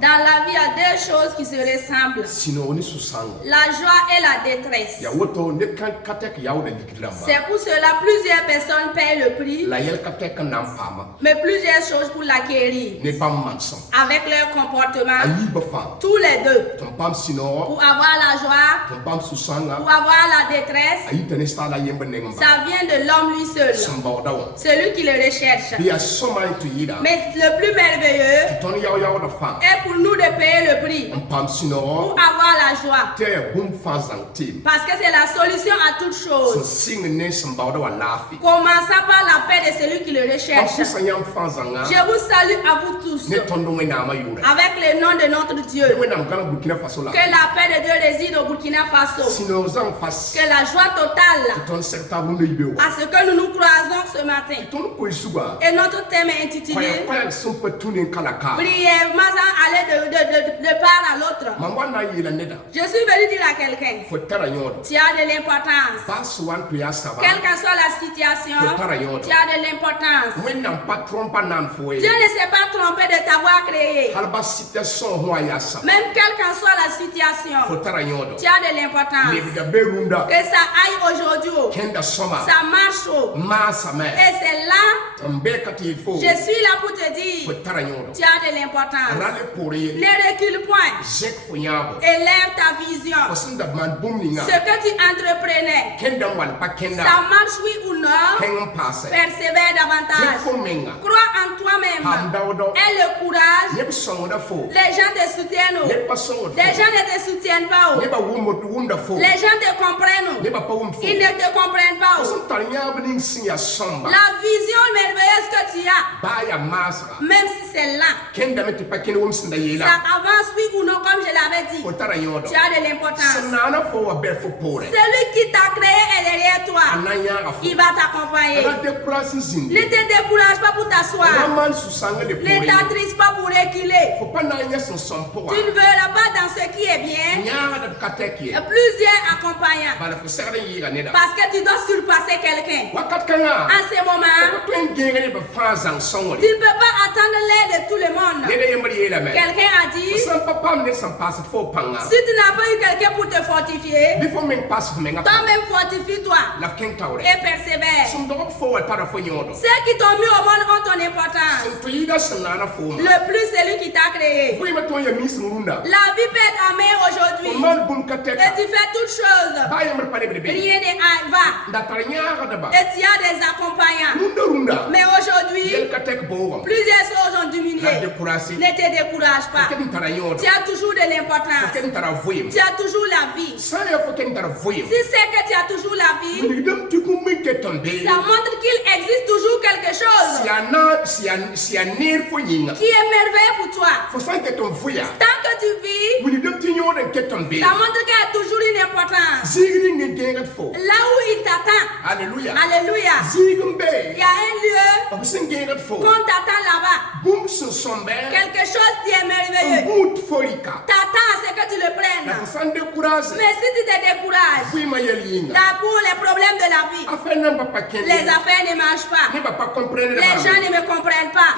Dans la vie, il y a deux choses qui se ressemblent. La joie et la détresse. C'est pour cela que plusieurs personnes paient le prix. Mais plusieurs choses pour l'acquérir. Avec leur comportement. Tous les deux. Pour avoir la joie. Pour avoir la détresse. Ça vient de l'homme lui seul. Celui qui le recherche. Mais le plus merveilleux est pour nous de payer le prix. Pour avoir la joie. Parce que c'est la solution à toute chose. Commençons par la paix de celui qui le recherche. Je vous salue à vous tous. Avec le nom de notre Dieu. Que la paix de Dieu réside au Burkina Faso. Que la joie totale à ce que nous nous croisons ce matin. Et notre thème est intitulé brièvement aller de part à l'autre. Je suis venu dire à quelqu'un, tu as de l'importance. Quelle que soit la situation, tu as de l'importance. Dieu ne s'est pas trompé de t'avoir créé. Même quelle que soit la situation, tu as de l'importance. Que ça aille aujourd'hui, ça marche. Et c'est là, je suis là pour te dire, tu as de l'importance. Ne recule point. Élève ta vision. Ce que tu entreprenais, ça marche oui ou non, persévère davantage. Crois en toi-même. Aie le courage. Les gens te soutiennent. Les gens ne te soutiennent pas. Les gens te comprennent. Ils ne te comprennent pas. La vision merveilleuse que tu as, même si c'est là, ça avance oui ou non comme je l'avais dit. Tu as de l'importance. Celui qui t'a créé est derrière toi. Il va t'accompagner. Ne te décourage pas pour t'asseoir. Ne t'attriste pas pour reculer. Tu ne verras pas dans ce qui est bien plusieurs accompagnants. Parce que tu dois surpasser quelqu'un. En ce moment, tu ne peux pas attendre l'aide de tout le monde. Quelqu'un a dit, si tu n'as pas eu quelqu'un pour te fortifier, toi-même fortifie-toi et persévère. Ceux qui t'ont mis au monde ont ton importance. Le plus c'est lui qui t'a créé. La vie peut être amère aujourd'hui. Et tu fais toutes choses. Rien ne va. Et tu as des accompagnants. Mais aujourd'hui, plusieurs choses ont diminué. Ne te décourage pas. Tu as toujours de l'importance. Tu as toujours la vie. Si c'est que tu as toujours la vie, ça montre qu'il existe toujours quelque chose qui est merveilleux pour toi. Tant que tu vis, ça montre qu'il y a toujours une importance. Là où il t'attend, alléluia, il y a un lieu qu'on t'attend là-bas. Quelque chose qui est merveilleux. T'attends à ce que tu le prennes. Mais si tu te décourages, là pour les problèmes de la vie, les affaires ne marchent pas. Les gens ne me comprennent pas.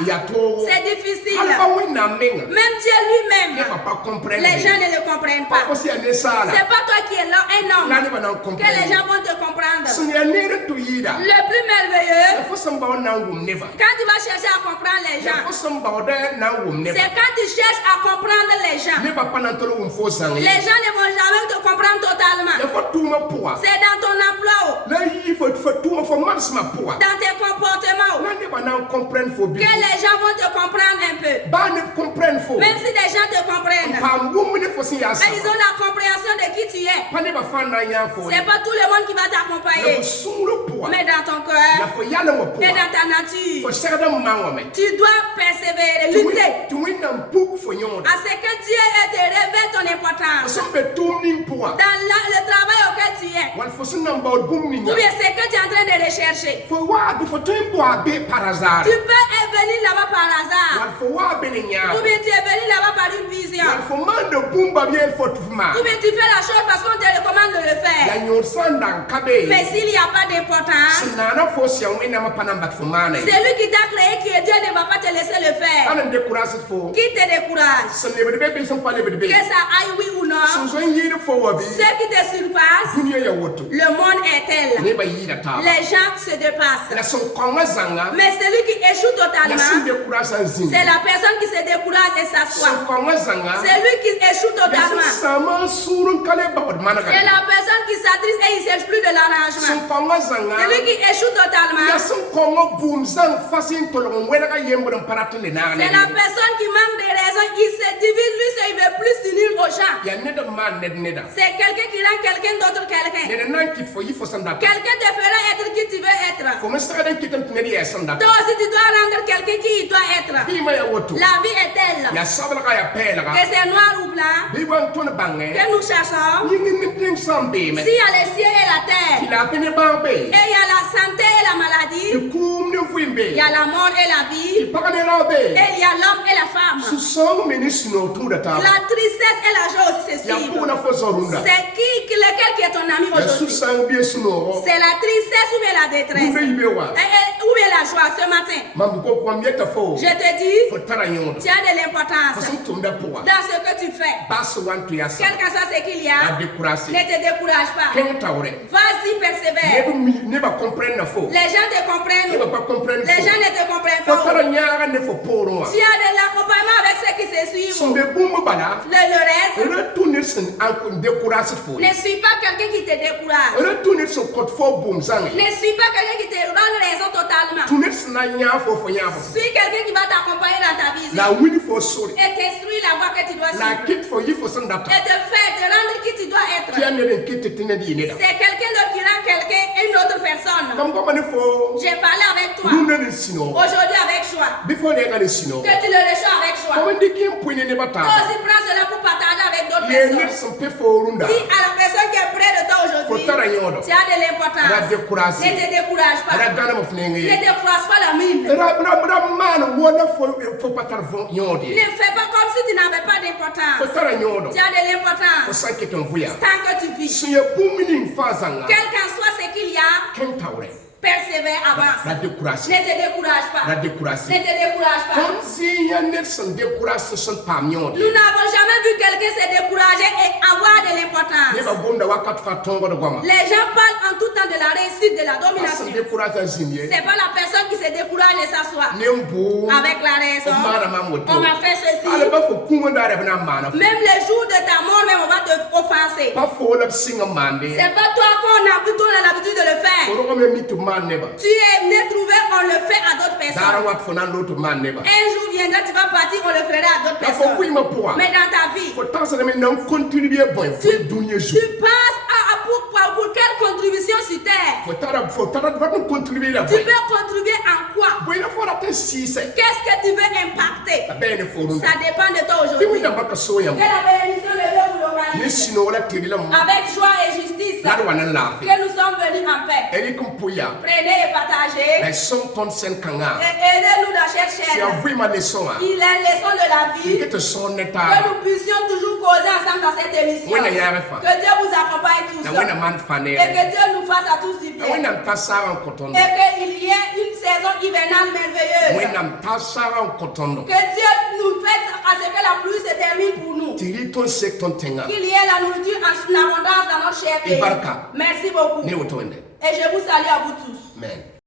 C'est difficile. Même Dieu lui-même, les gens ne le comprennent pas. C'est pas toi qui es là, un homme, que les gens vont te comprendre. Le plus merveilleux, quand tu vas chercher à comprendre les gens, c'est quand tu cherches à comprendre les gens. Les gens ne vont jamais te comprendre totalement. C'est dans ton emploi, dans tes comportements, que les gens vont te comprendre un peu. Même si les gens te comprennent, mais ils ont la compréhension de qui tu es. C'est pas tout le monde qui va t'accompagner. Mais dans ton cœur et dans ta nature, tu dois persévérer, lutter à ce que Dieu te révèle ton importance dans le travail auquel tu es, ou bien ce que tu es en train de rechercher. Tu peux venir là-bas par hasard, ou bien tu es venu là-bas par une vision. Ou bien tu fais la chose parce qu'on te recommande de le faire. Mais s'il n'y a pas d'importance, c'est lui qui t'a créé qui est Dieu ne va pas te laisser le faire. Qui te décourage? Que ça aille oui ou non, ce qui te surpasse, le monde est tel. Les gens se dépassent. Mais celui qui échoue totalement, c'est la personne qui se décourage et s'assoit. C'est lui qui échoue totalement. C'est la personne qui s'attriste et il ne cherche plus de l'arrangement. Celui qui échoue totalement, c'est la personne qui manque de raison. Il se divise, lui, il ne veut plus s'unir aux gens. C'est quelqu'un qui rend quelqu'un d'autre quelqu'un. Quelqu'un te fera être qui tu veux être. Toi aussi, tu dois rendre quelqu'un qui il doit être. La vie est telle que c'est noir ou blanc que nous cherchons. S'il y a le ciel et la terre, et il y a la santé et la maladie, il y a la mort et la vie, et il y a l'homme et la femme. La tristesse et la joie aussi se suivent. C'est lequel qui est ton ami aujourd'hui? C'est la tristesse ou bien la détresse? Où est la joie ce matin? Je te dis, tu as de l'importance dans ce que tu fais. Quel que soit ce qu'il y a, ne te décourage pas. Vas-y, persévère. Les gens te comprennent. Les gens ne te comprennent pas. Tu as de l'accompagnement avec ceux qui se suivent. Le reste, ne suis pas quelqu'un qui te décourage. Ne suis pas quelqu'un qui te donne raison totalement. Suis quelqu'un qui va t'accompagner dans ta vision et t'instruire la voie que tu dois suivre et te rendre qui tu dois être. C'est quelqu'un d'autre qui rend quelqu'un une autre personne. J'ai parlé avec toi aujourd'hui avec joie. Que tu le reçois avec joie. Toi aussi prends cela pour partager avec d'autres personnes. Dis à la personne qui est près de toi aujourd'hui, tu as de l'importance. Ne te décourage pas. Ne te froisse pas la mine. Ne fais pas comme si tu n'avais pas d'importance. Tu as de l'importance. Tant que tu vis. Quel qu'en soit ce qu'il y a, persévère, avance. Ne te décourage pas. Ne te décourage pas. Nous n'avons jamais vu quelqu'un se décourager et avoir de l'importance. Les gens parlent en tout temps de la réussite, de la domination. C'est pas la personne qui se décourage et s'assoit avec la raison. On m'a fait ceci. Même les jours de ta mort, même on va te offenser. C'est pas toi qu'on a plutôt l'habitude de le faire. Tu es né trouvé, on le fait à d'autres personnes. Un jour viendra, tu vas partir, on le fera à d'autres personnes. Mais dans ta vie, tu passes pour quelle contribution sur terre? Tu peux contribuer en quoi? Qu'est-ce que tu veux impacter? Ça dépend de toi aujourd'hui. Que la bénédiction de Dieu vous localise. Avec joie et justice, que nous sommes venus en paix. Prenez et partagez. Et aidez-nous dans cette chaîne. Il est la leçon de la vie. Que nous puissions toujours causer ensemble dans cette émission. Que Dieu vous accompagne tous. Et que Dieu nous fasse à tous du bien. Et qu'il y ait une saison hivernale merveilleuse. Que Dieu nous fasse à ce que la pluie se termine pour nous. Qu'il y ait la nourriture en abondance dans notre cher pays. Merci beaucoup. Et je vous salue à vous tous. Amen.